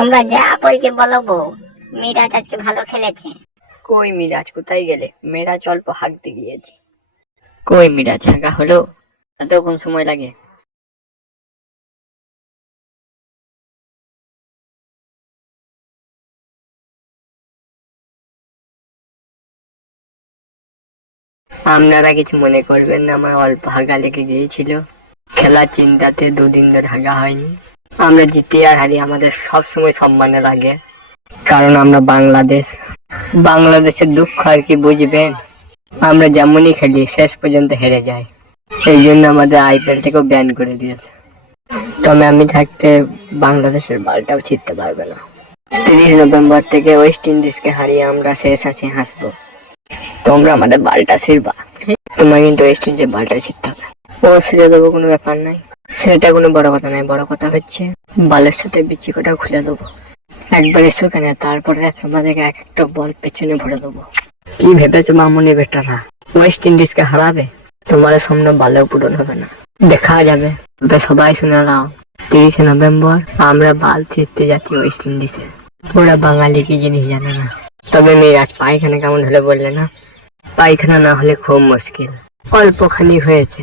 তোমরা যা বলছে বলো বউ, মিরাজ আজকে ভালো খেলেছে। কই মিরাজ কোথায় গেলে? মিরাজ অল্প হাঁকতে গিয়েছে। কই মিরাজ হাঁকা হলো? এতক্ষণ সময় লাগে? আপনারা কিছু মনে করবেন না, আমার অল্প হাগা লেগে গিয়েছিল। খেলার চিন্তাতে দুদিন ধরে হাগা হয়নি। আমরা জিতে আর হারি আমাদের সব সময় সম্মানে লাগে, কারণ আমরা বাংলাদেশের দুঃখ আর কি বুঝবেন। আমরা যেমনই খেলি শেষ পর্যন্ত হেরে যাই, এই জন্য আমাদের আইপিএল থেকেও ব্যান করে দিয়েছে। তবে আমি থাকতে বাংলাদেশের বলটাও ছিটতে পারবে না। 30 নভেম্বর থেকে ওয়েস্ট ইন্ডিজকে হারিয়ে আমরা শেষ আছে হাসবো। তোমরা আমাদের বালটা ছিড়বা, তোমার কিন্তু ওয়েস্ট ইন্ডিজের বালটা ছিড়তে হবে। ও ছিঁড়ে দেবো, কোনো ব্যাপার নাই, সেটা কোনো বড় কথা নাই। বড় কথা হচ্ছে বালের সাথে বিচি কটা খুলে দেবো একবার এসো কেন, তারপরে আমাদেরকে এক একটা বল পেছনে ভরে দেবো। কি ভেবেছো মামুনি বেটারা, ওয়েস্ট ইন্ডিজকে হারাবে? তোমার স্বপ্ন বালেও পূরণ হবে না, দেখা যাবে। তো সবাই শুনে নাও, 30 নভেম্বর আমরা বাল ছিঁড়তে যাচ্ছি ওয়েস্ট ইন্ডিজে। ওরা বাঙালি কি জিনিস জানে না। তবে মিরাজ পায়খানা কেমন হলে বললে না? পায়খানা না হলে খুব মুশকিল, অল্পখানি হয়েছে।